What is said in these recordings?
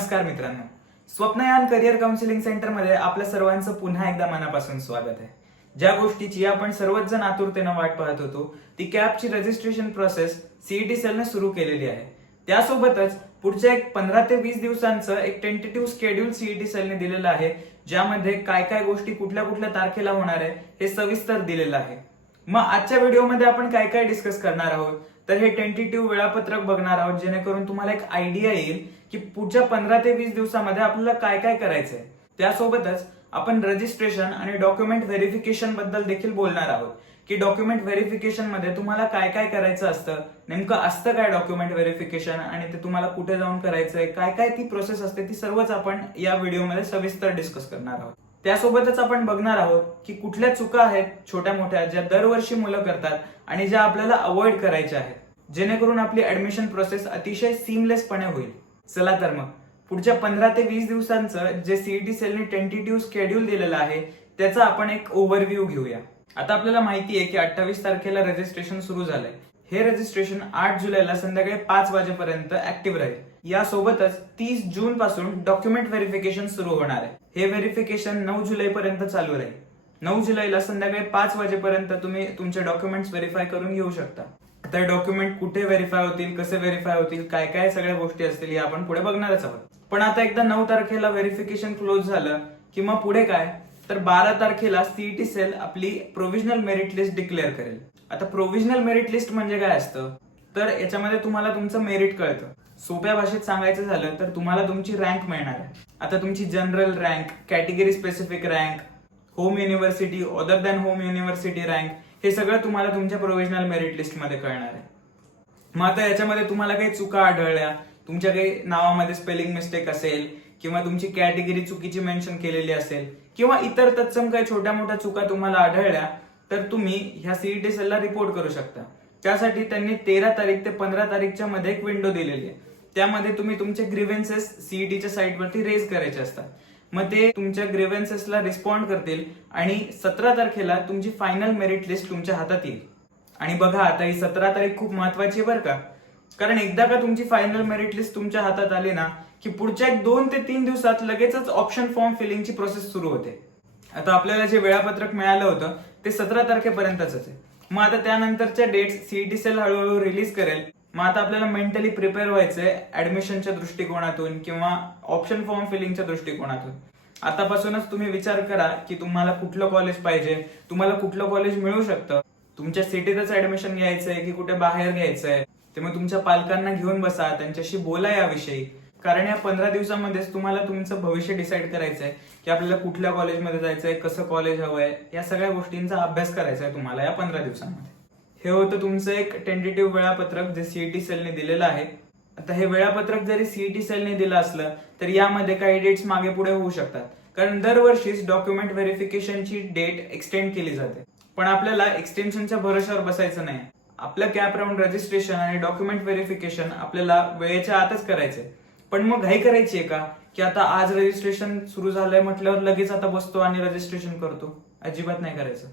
नमस्कार मित्रांनो, स्वप्नयान career counselling सेंटरमध्ये आपल्या सर्वांचं पुन्हा एकदा मनापासून स्वागत आहे. ज्या गोष्टीची आपण सर्वच जण आतुरतेनं वाट पाहत होतो ती कॅपची रजिस्ट्रेशन प्रोसेस सीईटी सेलने सुरू केलेली आहे. त्यासोबतच पुढच्या 15 ते 20 दिवसांचं एक टेंटेटिव्ह शेड्यूल सीईटी सेलने दिलेलं आहे, ज्यामध्ये काय काय गोष्टी कुठल्या कुठल्या तारखेला होणार आहे हे सविस्तर दिलेलं आहे. मग आजच्या व्हिडिओमध्ये आपण काय काय डिस्कस करणार आहोत, तर हे टेंटेटिव्ह वेळापत्रक बघणार आहोत, जेणेकरून तुम्हाला एक आयडिया येईल की पुढच्या 15 ते 20 दिवसामध्ये आपल्याला काय काय करायचंय. त्यासोबतच आपण रजिस्ट्रेशन आणि डॉक्युमेंट व्हेरिफिकेशन बद्दल देखील बोलणार आहोत की डॉक्युमेंट व्हेरिफिकेशन मध्ये तुम्हाला काय काय करायचं असतं, नेमकं असतं काय डॉक्युमेंट व्हेरिफिकेशन आणि ते तुम्हाला कुठे जाऊन करायचंय, काय काय ती प्रोसेस असते, ती सर्वच आपण या व्हिडिओमध्ये सविस्तर डिस्कस करणार आहोत. त्यासोबतच आपण बघणार आहोत की कुठल्या चुका आहेत छोट्या मोठ्या ज्या दरवर्षी मुलं करतात आणि ज्या आपल्याला अवॉइड करायच्या आहेत, जेणेकरून आपली ऍडमिशन प्रोसेस अतिशय सीमलेसपणे होईल. चला तर मग पुढच्या 15 ते 20 दिवसांचं जे सीईटी सेलने टेंटेटिव्ह शेड्यूल दिलेलं आहे त्याचा आपण एक ओव्हरव्ह्यू घेऊया. आता आपल्याला माहिती आहे की 28 तारखेला रजिस्ट्रेशन सुरू झालंय. हे रजिस्ट्रेशन 8 जुलैला संध्याकाळी 5 वाजेपर्यंत ऍक्टिव्ह राहील. यासोबतच 30 जून पासून डॉक्युमेंट व्हेरिफिकेशन सुरू होणार आहे. हे व्हेरिफिकेशन 9 जुलैपर्यंत चालू राहील. 9 जुलैला संध्याकाळी 5 वाजेपर्यंत तुम्ही तुमचे डॉक्युमेंट्स व्हेरीफाय करून घेऊ शकता. आता डॉक्युमेंट कुठे व्हेरीफाय होतील, कसे व्हेरीफाय होतील, काय काय सगळ्या गोष्टी असतील या आपण पुढे बघणारच आहोत. पण आता एकदा 9 तारखेला व्हेरिफिकेशन क्लोज झालं की मग पुढे काय, तर 12 तारखेला सीईटी सेल आपली प्रोव्हिजनल मेरिट लिस्ट डिक्लेअर करेल. आता प्रोव्हिजनल मेरिट लिस्ट म्हणजे काय असतं, तर याच्यामध्ये तुम्हाला तुमचं मेरिट कळतं. सोप्या भाषेत सांगायचं झालं तर तुम्हाला तुमची रँक मिळणार आहे. आता तुमची general rank, category specific rank, home university, other than home university rank, हे सगळं तुम्हाला तुमच्या प्रोव्हिजनल मेरिट लिस्ट मध्ये कळणार आहे. मग आता याच्यामध्ये तुम्हाला काही चुका आढळल्या, तुमच्या काही नावामध्ये स्पेलिंग मिस्टेक असेल किंवा तुमची कॅटेगरी चुकीची मेन्शन केलेली असेल किंवा इतर तत्सम काही छोट्या मोठ्या चुका तुम्हाला आढळल्या तर तुम्ही ह्या सीईटी सेलला रिपोर्ट करू शकता. त्यासाठी त्यांनी 13 तारीख ते 15 तारीखच्या मध्ये एक विंडो दिलेली आहे. त्यामध्ये तुम्ही तुमचे ग्रीव्हन्सेस सीईटीच्या साईटवरती रेज करायचे असतात. मग ते तुमच्या ग्रीव्हन्सेसला रिस्पॉन्ड करतील आणि 17 तारखेला तुमची फायनल मेरिट लिस्ट तुमच्या हातात येईल. आणि बघा, आता ही 17 तारीख खूप महत्वाची आहे बरं का, कारण एकदा का तुमची फायनल मेरिट लिस्ट तुमच्या हातात आली ना की पुढच्या 2 ते 3 दिवसात लगेचच ऑप्शन फॉर्म फिलिंगची प्रोसेस सुरू होते. आता आपल्याला जे वेळापत्रक मिळालं होतं ते 17 तारखेपर्यंतच आहे. मग आता त्यानंतरच्या डेट्स सीईटी सेल हळूहळू रिलीज करेल. मग आता आपल्याला मेंटली प्रिपेअर व्हायचंय ऍडमिशनच्या दृष्टिकोनातून किंवा ऑप्शन फॉर्म फिलिंगच्या दृष्टिकोनातून. आतापासूनच तुम्ही विचार करा की तुम्हाला कुठलं कॉलेज पाहिजे, तुम्हाला कुठलं कॉलेज मिळू शकतं, तुमच्या सिटीतच ऍडमिशन घ्यायचंय की कुठे बाहेर घ्यायचंय. ते मग तुमच्या पालकांना घेऊन बसा, त्यांच्याशी बोला याविषयी, कारण या 15 दिवसामध्येच तुम्हाला तुमचं भविष्य डिसाईड करायचंय की आपल्याला कुठल्या कॉलेजमध्ये जायचंय, कसं कॉलेज हवंय, या सगळ्या गोष्टींचा अभ्यास करायचा आहे तुम्हाला या 15 दिवसांमध्ये. हे होतं तुमचं एक टेंटेटिव्ह वेळापत्रक जे सीईटी सेलने दिलेलं आहे. आता हे वेळापत्रक जरी सीईटी सेलने दिलं असलं तर यामध्ये काही डेट्स मागे पुढे होऊ शकतात, कारण दरवर्षीच डॉक्युमेंट व्हेरिफिकेशनची डेट एक्सटेंड केली जाते. पण आपल्याला एक्सटेन्शनच्या भरोश्यावर बसायचं नाही. आपलं कॅप राऊंड रजिस्ट्रेशन आणि डॉक्युमेंट व्हेरिफिकेशन आपल्याला वेळेच्या आतच करायचंय. पण मग घाई करायची आहे का की आता आज रजिस्ट्रेशन सुरू झालंय म्हटल्यावर लगेच आता बसतो आणि रजिस्ट्रेशन करतो? अजिबात नाही करायचं.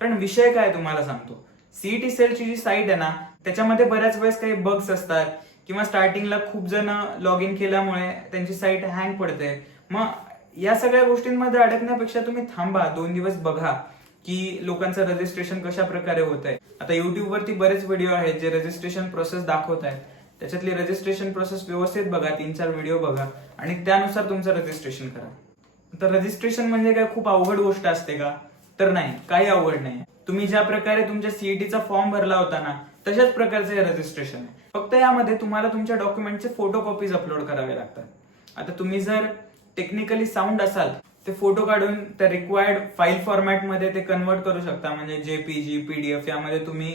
कारण विषय काय तुम्हाला सांगतो, सीईटी सेलची जी साईट आहे ना त्याच्यामध्ये बऱ्याच वेळेस काही बग्स असतात किंवा स्टार्टिंगला खूप जण लॉग इन केल्यामुळे त्यांची साईट हँग पडते. मग या सगळ्या गोष्टींमध्ये अडकण्यापेक्षा तुम्ही थांबा, 2 दिवस बघा की लोकांचं रजिस्ट्रेशन कशा प्रकारे होत आहे. आता युट्यूबवरती बरेच व्हिडिओ आहेत जे रजिस्ट्रेशन प्रोसेस दाखवत आहेत. त्याच्यातली रजिस्ट्रेशन प्रोसेस व्यवस्थित बघा, 3-4 व्हिडिओ बघा आणि त्यानुसार तुमचं रजिस्ट्रेशन करा. तर रजिस्ट्रेशन म्हणजे काय खूप अवघड गोष्ट असते का? तर नाही, काही अवघड नाही. तुम्ही ज्या प्रकारे तुमच्या सीईटीचा फॉर्म भरला होता ना तशाच प्रकारचं हे रजिस्ट्रेशन आहे. फक्त यामध्ये तुम्हाला तुमच्या डॉक्युमेंटचे फोटो कॉपीज अपलोड करावे लागतात. आता तुम्ही जर टेक्निकली साऊंड असाल ते फोटो काढून त्या रिक्वायर्ड फाईल फॉर्मॅटमध्ये ते कन्वर्ट करू शकता, म्हणजे जेपीजी, पीडीएफ यामध्ये तुम्ही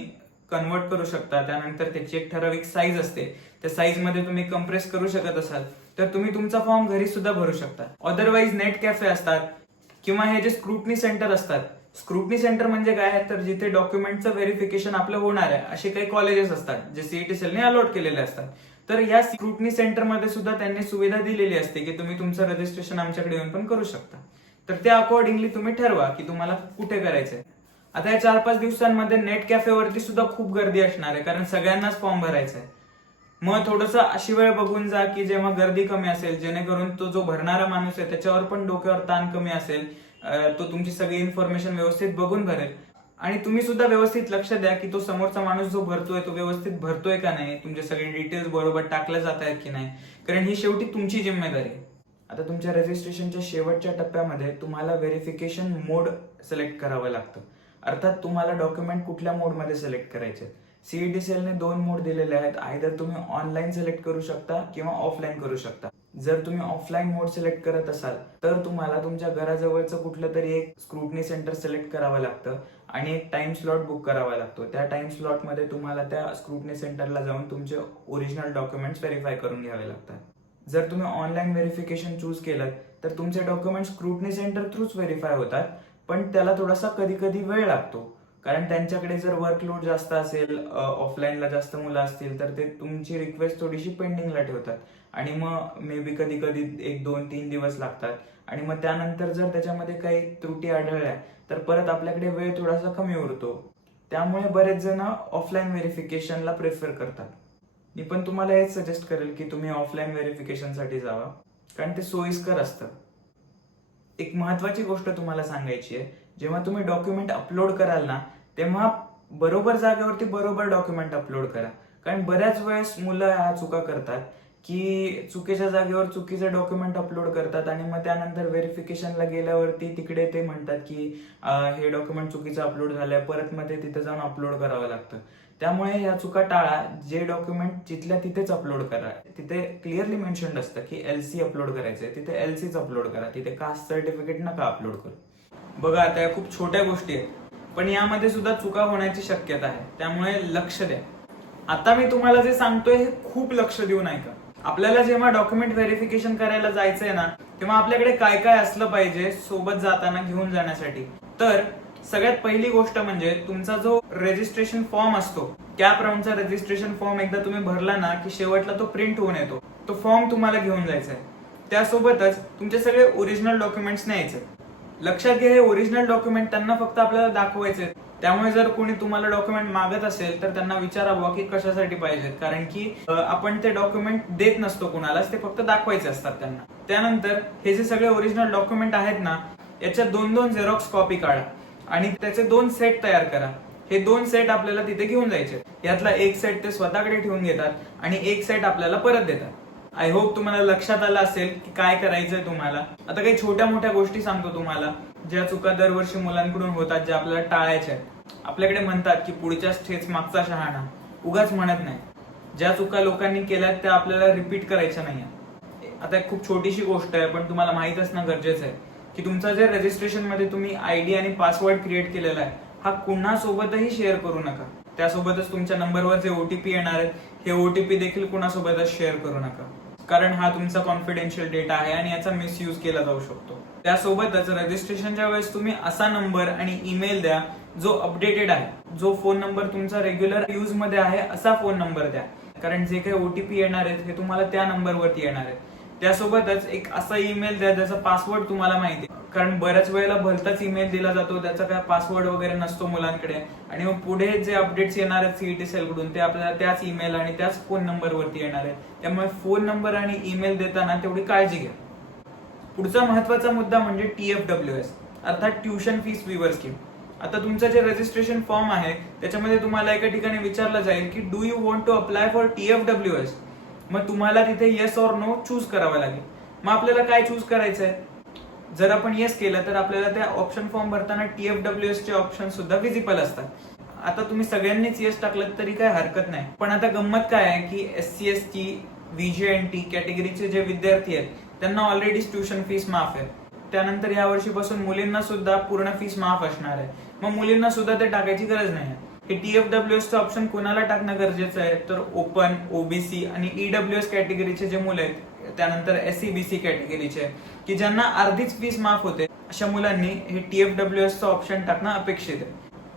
कन्वर्ट करू शकता. त्यानंतर त्याची एक ठराविक साईज असते, त्या साईज मध्ये तुम्ही कम्प्रेस करू शकत असाल तर तुम्ही तुमचा फॉर्म घरी सुद्धा भरू शकता. अदरवाईज नेट कॅफे असतात किंवा हे जे स्क्रुटनी सेंटर असतात. स्क्रुटनी सेंटर म्हणजे काय, तर जिथे डॉक्युमेंटचं व्हेरिफिकेशन आपलं होणार आहे असे काही कॉलेजेस असतात जे सीईटी सेलने अलॉट केलेले असतात. तर या स्क्रुटनी सेंटरमध्ये सुद्धा त्यांनी सुविधा दिलेली असते की तुम्ही तुमचं रजिस्ट्रेशन आमच्याकडे येऊन पण करू शकता. तर त्या अकॉर्डिंगली तुम्ही ठरवा की तुम्हाला कुठे करायचंय. आता या 4-5 दिवसांमध्ये नेट कॅफेवरती सुद्धा खूप गर्दी असणार आहे, कारण सगळ्यांनाच फॉर्म भरायचा आहे. मग थोडंसं अशी वेळ बघून जा की जेव्हा गर्दी कमी असेल, जेणेकरून तो जो भरणारा माणूस आहे त्याच्यावर पण डोक्यावर ताण कमी असेल, तो तुमची सगळी इन्फॉर्मेशन व्यवस्थित बघून भरेल. आणि तुम्ही सुद्धा व्यवस्थित लक्ष द्या की तो समोरचा माणूस जो भरतोय तो व्यवस्थित भरतोय का नाही, तुमचे सगळे डिटेल्स बरोबर टाकल्या जात आहेत की नाही, कारण ही शेवटी तुमची जिम्मेदारी आहे. आता तुमच्या रजिस्ट्रेशनच्या शेवटच्या टप्प्यामध्ये तुम्हाला व्हेरिफिकेशन मोड सिलेक्ट करावं लागतं. अर्थात तुम्हाला डॉक्युमेंट कुठल्या मोडमध्ये सिलेक्ट करायचे. सीईटी सेलने 2 मोड दिलेले आहेत. आयदर तुम्ही ऑनलाईन सिलेक्ट करू शकता किंवा ऑफलाईन करू शकता. जर तुम्ही ऑफलाईन मोड सिलेक्ट करत असाल तर तुम्हाला तुमच्या घराजवळचं कुठलं तरी एक स्क्रुटनी सेंटर सिलेक्ट करावं लागतं आणि एक टाइम स्लॉट बुक करावा लागतो. त्या टाइम स्लॉटमध्ये तुम्हाला त्या स्क्रुटनी सेंटरला जाऊन तुमचे ओरिजिनल डॉक्युमेंट्स व्हेरीफाय करून घ्यावे लागतात. जर तुम्ही ऑनलाईन व्हेरिफिकेशन चूज केलं तर तुमचे डॉक्युमेंट स्क्रुटनी सेंटर थ्रूच व्हेरीफाय होतात, पण त्याला थोडासा कधी कधी वेळ लागतो, कारण त्यांच्याकडे जर वर्कलोड जास्त असेल, ऑफलाईनला जास्त मुलं असतील तर ते तुमची रिक्वेस्ट थोडीशी पेंडिंगला ठेवतात आणि मग मे बी कधी कधी 1-2-3 दिवस लागतात. आणि मग त्यानंतर जर त्याच्यामध्ये काही त्रुटी आढळल्या तर परत आपल्याकडे वेळ थोडासा कमी उरतो. त्यामुळे बरेच जण ऑफलाईन व्हेरिफिकेशनला प्रेफर करतात. मी पण तुम्हाला हेच सजेस्ट करेल की तुम्ही ऑफलाईन व्हेरिफिकेशनसाठी जावा, कारण ते सोयीस्कर असतं. एक महत्वाची गोष्ट तुम्हाला सांगायची आहे, जेव्हा तुम्ही डॉक्युमेंट अपलोड कराल ना तेव्हा बरोबर जागेवरती बरोबर डॉक्युमेंट अपलोड करा. कारण बऱ्याच वेळेस मुलं ह्या चुका करतात की चुकीच्या जागेवर चुकीचे डॉक्युमेंट अपलोड करतात आणि मग त्यानंतर व्हेरिफिकेशनला गेल्यावरती तिकडे ते म्हणतात की हे डॉक्युमेंट चुकीचं अपलोड झालंय, परत मग ते तिथं जाऊन अपलोड करावं लागतं. त्यामुळे या चुका टाळा. जे डॉक्युमेंट जिथल्या तिथेच अपलोड करा. तिथे क्लिअरली मेन्शन्ड असतं की एलसी अपलोड करायचंय, तिथे एलसीच अपलोड करा. तिथे कास्ट सर्टिफिकेट नका अपलोड करू. बघा, आता या खूप छोट्या गोष्टी आहेत, पण यामध्ये सुद्धा चुका होण्याची शक्यता आहे, त्यामुळे लक्ष द्या. आता मी तुम्हाला जे सांगतोय हे खूप लक्ष देऊन ऐका. आपल्याला जेव्हा डॉक्युमेंट व्हेरिफिकेशन करायला जायचंय ना तेव्हा आपल्याकडे काय काय असलं पाहिजे सोबत जाताना घेऊन जाण्यासाठी. तर सगळ्यात पहिली गोष्ट म्हणजे तुमचा जो रजिस्ट्रेशन फॉर्म असतो, कॅप राऊंडचा रजिस्ट्रेशन फॉर्म एकदा तुम्ही भरला ना की शेवटला तो प्रिंट होऊन येतो. तो फॉर्म तुम्हाला घेऊन जायचा आहे. त्यासोबतच तुमचे सगळे ओरिजिनल डॉक्युमेंट्स न्यायचे. लक्षात घ्या, हे ओरिजिनल डॉक्युमेंट त्यांना फक्त आपल्याला दाखवायचे. त्यामुळे जर कोणी तुम्हाला डॉक्युमेंट मागत असेल तर त्यांना विचारावं की कशासाठी पाहिजेत, कारण की आपण ते डॉक्युमेंट देत नसतो कुणालाच, ते फक्त दाखवायचे असतात त्यांना. त्यानंतर हे जे सगळे ओरिजिनल डॉक्युमेंट आहेत ना याच्या 2-2 झेरॉक्स कॉपी काढा आणि त्याचे 2 सेट तयार करा. हे 2 सेट आपल्याला तिथे घेऊन जायचे. यातला एक सेट ते स्वतःकडे ठेवून घेतात आणि एक सेट आपल्याला परत देतात. आय होप तुम्हाला लक्षात आलं असेल की काय करायचंय तुम्हाला. आता काही छोट्या मोठ्या गोष्टी सांगतो तुम्हाला, ज्या चुका दरवर्षी मुलांकडून होतात, ज्या आपल्याला टाळायच्या आहेत. आपल्याकडे म्हणतात की पुढच्याच ठेच मागचा शहाणा. उगाच म्हणत नाही. ज्या चुका लोकांनी केल्यात त्या आपल्याला रिपीट करायच्या नाही. आता एक खूप छोटीशी गोष्ट आहे, पण तुम्हाला माहित असणं गरजेचं आहे की तुमचा जे रजिस्ट्रेशन मध्ये तुम्ही आयडी आणि पासवर्ड क्रिएट केलेला आहे हा कुणासोबतही शेअर करू नका. त्यासोबतच तुमच्या नंबरवर जे ओटीपी येणार आहेत हे ओटीपी देखील कुणासोबतच शेअर करू नका, कारण हा तुमचा कॉन्फिडेन्शियल डेटा आहे आणि याचा मिसयूज केला जाऊ शकतो. त्यासोबतच रजिस्ट्रेशनच्या वेळेस तुम्ही असा नंबर आणि ईमेल द्या जो अपडेटेड आहे. जो फोन नंबर तुमचा रेग्युलर यूज मध्ये आहे असा फोन नंबर द्या, कारण जे काही ओटीपी येणार आहेत हे तुम्हाला त्या नंबरवरती येणार आहेत. त्यासोबतच एक असा ईमेल द्या ज्याचा पासवर्ड तुम्हाला माहिती, कारण बऱ्याच वेळेला भलताच ईमेल दिला जातो, त्याचा काय पासवर्ड वगैरे नसतो मुलांकडे आणि मग पुढे जे अपडेट्स येणार आहेत सीईटी सेल कडून ते आपल्याला त्याच ईमेल आणि त्याच फोन नंबरवरती येणार आहेत. त्यामुळे फोन नंबर आणि ईमेल देताना तेवढी काळजी घ्या. पुढचा महत्वाचा मुद्दा म्हणजे TFWS अर्थात ट्युशन फीस वेवर स्कीम. आता तुमचं जे रजिस्ट्रेशन फॉर्म आहे त्याच्यामध्ये तुम्हाला एका ठिकाणी विचारलं जाईल की do you want to apply for TFWS. मग तुम्हाला तिथे येस ऑर नो चूज करावं लागेल. मग आपल्याला काय चूज करायचंय? जर आपण येस केलं तर आपल्याला त्या ऑप्शन फॉर्म भरताना TFWS चे ऑप्शन सुद्धा विजिबल असतात. आता तुम्ही सगळ्यांनीच येस टाकलं तरी काय हरकत नाही, पण आता गंमत काय आहे की SC ST VJNT कॅटेगरीचे जे विद्यार्थी आहेत त्यांना ऑलरेडी ट्युशन फीस माफ आहे. त्यानंतर या वर्षीपासून मुलींना सुद्धा पूर्ण फीस माफ असणार आहे. मग मुलींना सुद्धा ते टाकायची गरज नाही. हे TFWS चं ऑप्शन कोणाला टाकणं गरजेचं आहे तर ओपन, OBC आणि EWS कॅटेगरीचे जे मुलं आहेत, त्यानंतर SC BC कॅटेगरीचे की ज्यांना अर्धीच फीस माफ होते अशा मुलांनी हे TFWS चं ऑप्शन टाकणं अपेक्षित आहे.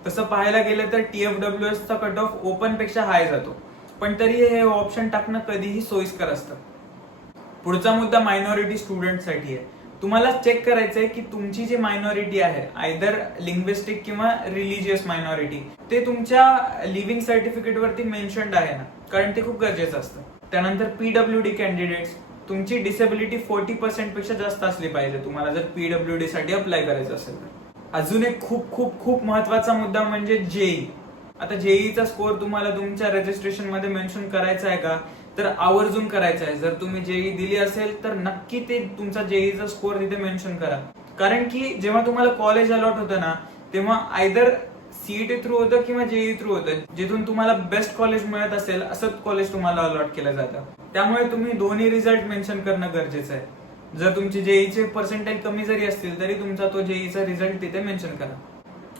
तसं पाहायला गेलं तर TFWS चा कट ऑफ ओपन पेक्षा हाय जातो, पण तरी हे ऑप्शन टाकणं कधीही सोयीस्कर असतं. पुढचा मुद्दा मायनॉरिटी स्टुडंट साठी आहे. तुम्हाला चेक करायचंय की तुमची जी मायनॉरिटी आहे आयदर लिंग्विस्टिक किंवा रिलिजियस मायनॉरिटी ते तुमच्या लिव्हिंग सर्टिफिकेट वरती मेन्शन्ड आहे ना, कारण ते खूप गरजेचं असतं. त्यानंतर PWD कॅन्डिडेट्स, तुमची डिसेबिलिटी 40% पेक्षा जास्त असली पाहिजे तुम्हाला जर PWD साठी अप्लाय करायचं असेल तर. अजून एक खूप खूप खूप महत्वाचा मुद्दा म्हणजे जेई. आता जेईचा स्कोअर तुम्हाला तुमच्या रजिस्ट्रेशन मध्ये मेन्शन करायचा आहे का, तर आवर्जून करायचं आहे. जर तुम्ही जेई दिली असेल तर नक्की ते तुमचा जेईचा स्कोअर तिथे मेन्शन करा. कारण की जेव्हा तुम्हाला कॉलेज अलॉट होतं ना, तेव्हा आयदर सीईटी थ्रू होतं किंवा जेई थ्रू होतं. जिथून तुम्हाला बेस्ट कॉलेज मिळत असेल असंच कॉलेज तुम्हाला अलॉट केलं जातं. त्यामुळे तुम्ही दोन्ही रिझल्ट मेन्शन करणं गरजेचं आहे. जर तुमचे जेईचे पर्सेंटेज कमी जरी असतील तरी तुमचा तो जेईचा रिझल्ट तिथे मेन्शन करा.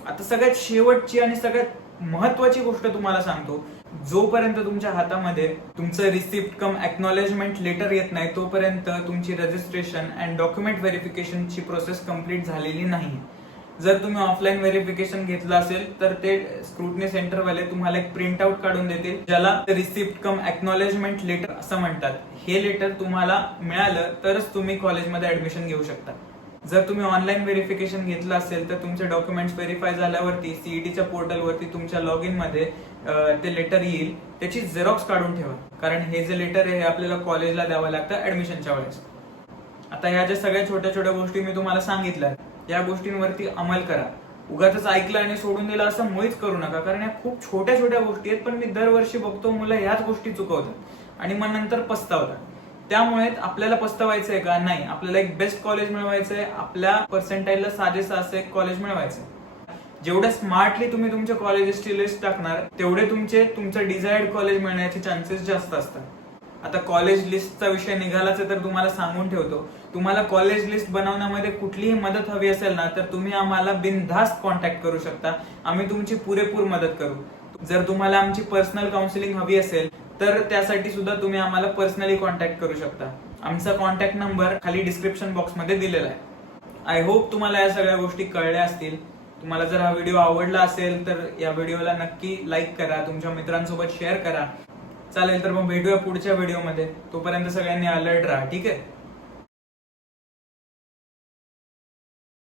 आता सगळ्यात शेवटची आणि सगळ्यात महत्वाची गोष्ट तुम्हाला सांगतो, जोपर्यंत तुमच्या हातामध्ये तुमचं रिसिप्ट कम एक्नॉलेजमेंट लेटर येत नाही तोपर्यंत तुमची रजिस्ट्रेशन अँड डॉक्युमेंट व्हेरिफिकेशनची प्रोसेस कंप्लीट झालेली नाही. जर तुम्ही ऑफलाईन व्हेरिफिकेशन घेतलं असेल तर ते स्क्रुटनी सेंटरवाले तुम्हाला एक प्रिंट आउट काढून देतील, ज्याला रिसिप्ट कम एक्नॉलेजमेंट लेटर असं म्हणतात. हे लेटर तुम्हाला मिळालं तरच तुम्ही कॉलेजमध्ये ऍडमिशन घेऊ शकता. जर तुम्ही ऑनलाईन व्हेरिफिकेशन घेतलं असेल तर तुमचे डॉक्युमेंट्स व्हेरीफाय झाल्यावरती सीईटीच्या पोर्टलवरती तुमच्या लॉग इन मध्ये ते लेटर येईल. त्याची झेरॉक्स काढून ठेवा, कारण हे जे लेटर आहे हे आपल्याला कॉलेजला द्यावं लागतं ऍडमिशनच्या वेळेस. आता ह्या ज्या सगळ्या छोट्या छोट्या गोष्टी मी तुम्हाला सांगितल्या, या गोष्टींवरती अंमल करा. उगाच ऐकलं आणि सोडून दिलं असं मुळीच करू नका, कारण या खूप छोट्या छोट्या गोष्टी आहेत, पण मी दरवर्षी बघतो मुलं ह्याच गोष्टी चुकवतात आणि मग नंतर पस्तावतात. त्यामुळे आपल्याला पस्तावायचंय का? नाही. आपल्याला एक बेस्ट कॉलेज मिळवायचंय, आपल्या पर्सेंटाईलला साजेसं असं एक कॉलेज मिळवायचंय. जेवढ्या स्मार्टली तुम्ही तुमच्या कॉलेजेसची लिस्ट टाकणार तेवढे तुमचं डिझायर्ड कॉलेज मिळण्याचे चान्सेस जास्त असतात. आता कॉलेज लिस्टचा विषय निघालाच तर तुम्हाला सांगून ठेवतो, तुम्हाला कॉलेज लिस्ट बनवण्यामध्ये कुठलीही मदत हवी असेल ना तर तुम्ही आम्हाला बिनधास्त कॉन्टॅक्ट करू शकता. आम्ही तुमची पुरेपूर मदत करू. जर तुम्हाला आमची पर्सनल काउन्सिलिंग हवी असेल तर त्यासाठी सुद्धा तुम्ही आम्हाला पर्सनली कॉन्टॅक्ट करू शकता. आमचा कॉन्टॅक्ट नंबर खाली डिस्क्रिप्शन बॉक्समध्ये दिलेला आहे. आय होप तुम्हाला या सगळ्या गोष्टी कळल्या असतील. तुम्हाला जर हा व्हिडिओ आवडला असेल तर या व्हिडिओला नक्की लाईक करा, तुमच्या मित्रांसोबत शेअर करा. चालेल तर मग भेटूया पुढच्या व्हिडिओमध्ये. तोपर्यंत सगळ्यांनी अलर्ट राहा. ठीक आहे.